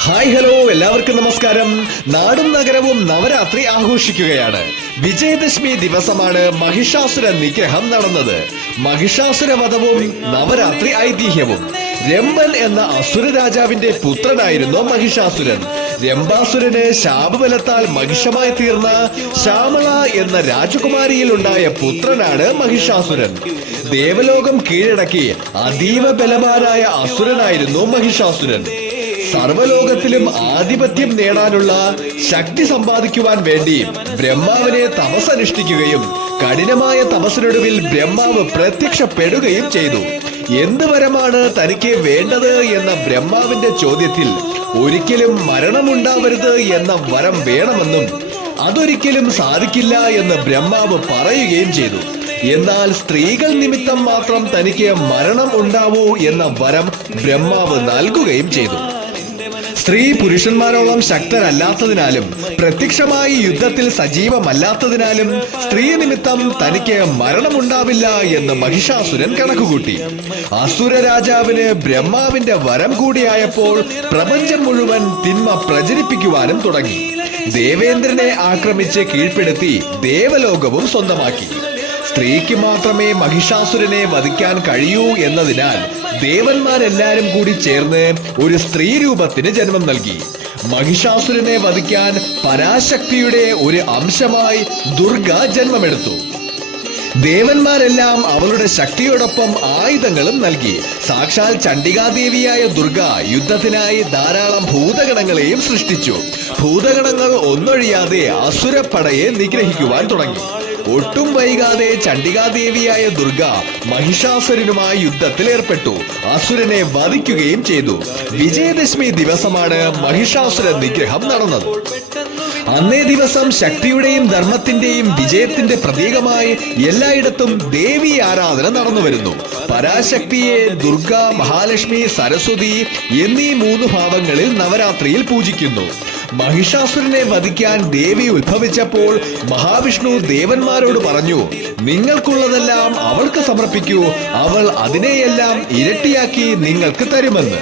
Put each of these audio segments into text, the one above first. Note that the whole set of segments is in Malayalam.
ഹായ് ഹലോ എല്ലാവർക്കും നമസ്കാരം. നാടും നഗരവും നവരാത്രി ആഘോഷിക്കുകയാണ്. വിജയദശമി ദിവസമാണ് മഹിഷാസുര നിഗ്രഹം നടന്നത്. മഹിഷാസുര വധവും നവരാത്രി ഐതിഹ്യവും. രംബൻ എന്ന അസുര രാജാവിന്റെ പുത്രനായിരുന്നു മഹിഷാസുരൻ. രംഭാസുരന് ശാപബലത്താൽ മഹിഷമായി തീർന്ന ശ്യാമള എന്ന രാജകുമാരിയിൽ ഉണ്ടായ പുത്രനാണ് മഹിഷാസുരൻ. ദേവലോകം കീഴടക്കി അതീവ ബലവാനായ അസുരനായിരുന്നു മഹിഷാസുരൻ. സർവലോകത്തിലും ആധിപത്യം നേടാനുള്ള ശക്തി സമ്പാദിക്കുവാൻ വേണ്ടി ബ്രഹ്മാവിനെ തപസ്സനുഷ്ഠിക്കുകയും കഠിനമായ തപസ്സിനൊടുവിൽ ബ്രഹ്മാവ് പ്രത്യക്ഷപ്പെടുകയും ചെയ്തു. എന്ത് വരമാണ് തനിക്ക് വേണ്ടത് എന്ന ബ്രഹ്മാവിന്റെ ചോദ്യത്തിൽ ഒരിക്കലും മരണമുണ്ടാവരുത് എന്ന വരം വേണമെന്നും അതൊരിക്കലും സാധിക്കില്ല എന്ന് ബ്രഹ്മാവ് പറയുകയും ചെയ്തു. എന്നാൽ സ്ത്രീകൾ നിമിത്തം മാത്രം തനിക്ക് മരണം ഉണ്ടാവൂ എന്ന വരം ബ്രഹ്മാവ് നൽകുകയും ചെയ്തു. സ്ത്രീ പുരുഷന്മാരോളം ശക്തരല്ലാത്തതിനാലും പ്രത്യക്ഷമായി യുദ്ധത്തിൽ സജീവമല്ലാത്തതിനാലും സ്ത്രീ നിമിത്തം തനിക്ക് മരണമുണ്ടാവില്ല എന്ന് മഹിഷാസുരൻ കണക്കുകൂട്ടി. അസുര രാജാവിന് ബ്രഹ്മാവിന്റെ വരം കൂടിയായപ്പോൾ പ്രപഞ്ചം മുഴുവൻ തിന്മ പ്രചരിപ്പിക്കുവാനും തുടങ്ങി. ദേവേന്ദ്രനെ ആക്രമിച്ച് കീഴ്പ്പെടുത്തി ദേവലോകവും സ്വന്തമാക്കി. സ്ത്രീക്ക് മാത്രമേ മഹിഷാസുരനെ വധിക്കാൻ കഴിയൂ എന്നതിനാൽ ദേവന്മാരെല്ലാരും കൂടി ചേർന്ന് ഒരു സ്ത്രീ രൂപത്തിന് ജന്മം നൽകി. മഹിഷാസുരനെ വധിക്കാൻ പരാശക്തിയുടെ ഒരു അംശമായി ദുർഗ ജന്മമെടുത്തു. ദേവന്മാരെല്ലാം അവളുടെ ശക്തിയോടൊപ്പം ആയുധങ്ങളും നൽകി. സാക്ഷാൽ ചണ്ഡികാദേവിയായ ദുർഗ യുദ്ധത്തിനായി ധാരാളം ഭൂതഗണങ്ങളെയും സൃഷ്ടിച്ചു. ഭൂതഗണങ്ങൾ ഒന്നൊഴിയാതെ അസുരപ്പടയെ നിഗ്രഹിക്കുവാൻ തുടങ്ങി. ഒട്ടും വൈകാതെ ചണ്ഡികാദേവിയായ ദുർഗ മഹിഷാസുരനുമായി യുദ്ധത്തിൽ ഏർപ്പെട്ടു. അസുരനെ വധിക്കുകയും ചെയ്തു. വിജയദശമി ദിവസമാണ് മഹിഷാസുര നിഗ്രഹം നടന്നത്. അന്നേ ദിവസം ശക്തിയുടെയും ധർമ്മത്തിന്റെയും വിജയത്തിന്റെ പ്രതീകമായി എല്ലായിടത്തും ദേവി ആരാധന നടന്നു വരുന്നു. പരാശക്തിയെ ദുർഗ മഹാലക്ഷ്മി സരസ്വതി എന്നീ മൂന്ന് ഭാവങ്ങളിൽ നവരാത്രിയിൽ പൂജിക്കുന്നു. മഹിഷാസുരനെ വധിക്കാൻ ദേവി ഉത്ഭവിച്ചപ്പോൾ മഹാവിഷ്ണു ദേവന്മാരോട് പറഞ്ഞു നിങ്ങൾക്കുള്ളതെല്ലാം അവൾക്ക് സമർപ്പിക്കൂ അവൾ അതിനെയെല്ലാം ഇരട്ടിയാക്കി നിങ്ങൾക്ക് തരുമെന്ന്.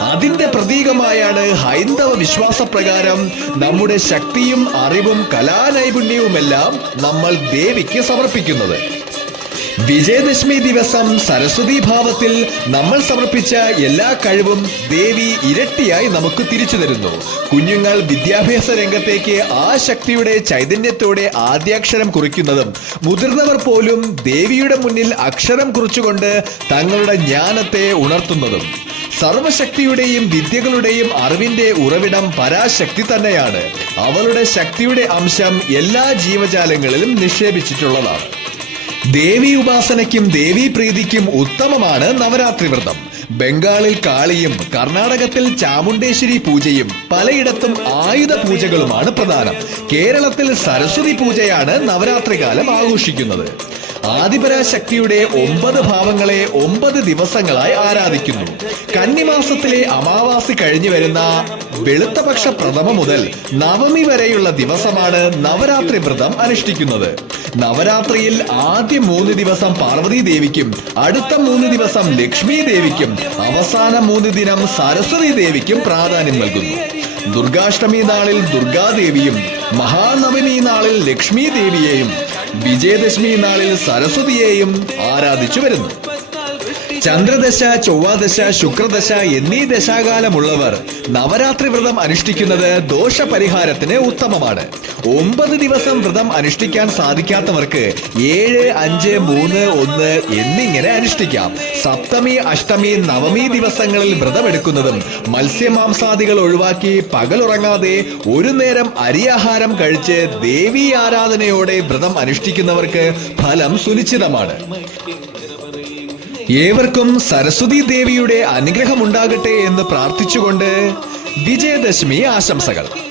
അതിന്റെ പ്രതീകമായാണ് ഹൈന്ദവ വിശ്വാസ പ്രകാരം നമ്മുടെ ശക്തിയും അറിവും കലാനൈപുണ്യവുമെല്ലാം നമ്മൾ ദേവിക്ക് സമർപ്പിക്കുന്നത്. വിജയദശമി ദിവസം സരസ്വതി ഭാവത്തിൽ നമ്മൾ സമർപ്പിച്ച എല്ലാ കഴിവും ദേവി ഇരട്ടിയായി നമുക്ക് തിരിച്ചു തരുന്നു. കുഞ്ഞുങ്ങൾ വിദ്യാഭ്യാസ രംഗത്തേക്ക് ആ ശക്തിയുടെ ചൈതന്യത്തോടെ ആദ്യാക്ഷരം കുറിക്കുന്നതും മുതിർന്നവർ പോലും ദേവിയുടെ മുന്നിൽ അക്ഷരം കുറിച്ചുകൊണ്ട് തങ്ങളുടെ ജ്ഞാനത്തെ ഉണർത്തുന്നതും സർവശക്തിയുടെയും വിദ്യകളുടെയും അറിവിന്റെ ഉറവിടം പരാശക്തി തന്നെയാണ്. അവളുടെ ശക്തിയുടെ അംശം എല്ലാ ജീവജാലങ്ങളിലും നിക്ഷേപിച്ചിട്ടുള്ളതാണ്. ദേവി ഉപാസനയ്ക്കും ദേവി പ്രീതിക്കും ഉത്തമമാണ് നവരാത്രി വ്രതം. ബംഗാളിൽ കാളിയും കർണാടകത്തിൽ ചാമുണ്ടേശ്വരി പൂജയും പലയിടത്തും ആയുധ പൂജകളുമാണ് പ്രധാനം. കേരളത്തിൽ സരസ്വതി പൂജയാണ് നവരാത്രി കാലം ആഘോഷിക്കുന്നത്. ആദിപരാശക്തിയുടെ ഒമ്പത് ഭാവങ്ങളെ ഒമ്പത് ദിവസങ്ങളായി ആരാധിക്കുന്നു. കന്നിമാസത്തിലെ അമാവാസി കഴിഞ്ഞു വരുന്ന വെളുത്തപക്ഷ പ്രഥമ മുതൽ നവമി വരെയുള്ള ദിവസമാണ് നവരാത്രി വ്രതം അനുഷ്ഠിക്കുന്നത്. നവരാത്രിയിൽ ആദ്യ മൂന്ന് ദിവസം പാർവതി ദേവിക്കും അടുത്ത മൂന്ന് ദിവസം ലക്ഷ്മി ദേവിക്കും അവസാന മൂന്ന് ദിനം സരസ്വതി ദേവിക്കും പ്രാധാന്യം നൽകുന്നു. ദുർഗാഷ്ടമി നാളിൽ ദുർഗാദേവിയും മഹാനവമി നാളിൽ ലക്ഷ്മി ദേവിയെയും വിജയദശമി നാളിൽ സരസ്വതിയെയും ആരാധിച്ചു വരുന്നു. ചന്ദ്രദശ ചൊവ്വാദശ ശുക്രദശ എന്നീ ദശാകാലമുള്ളവർ നവരാത്രി വ്രതം അനുഷ്ഠിക്കുന്നത് ദോഷപരിഹാരത്തിന് ഉത്തമമാണ്. ഒമ്പത് ദിവസം വ്രതം അനുഷ്ഠിക്കാൻ സാധിക്കാത്തവർക്ക് ഏഴ് അഞ്ച് മൂന്ന് ഒന്ന് എന്നിങ്ങനെ അനുഷ്ഠിക്കാം. സപ്തമി അഷ്ടമി നവമി ദിവസങ്ങളിൽ വ്രതമെടുക്കുന്നതും മത്സ്യമാംസാദികൾ ഒഴിവാക്കി പകലുറങ്ങാതെ ഒരു നേരം അരിയാഹാരം കഴിച്ച് ദേവി ആരാധനയോടെ വ്രതം അനുഷ്ഠിക്കുന്നവർക്ക് ഫലം സുനിശ്ചിതമാണ്. ഏവർക്കും സരസ്വതി ദേവിയുടെ അനുഗ്രഹമുണ്ടാകട്ടെ എന്ന് പ്രാർത്ഥിച്ചുകൊണ്ട് വിജയദശമി ആശംസകൾ.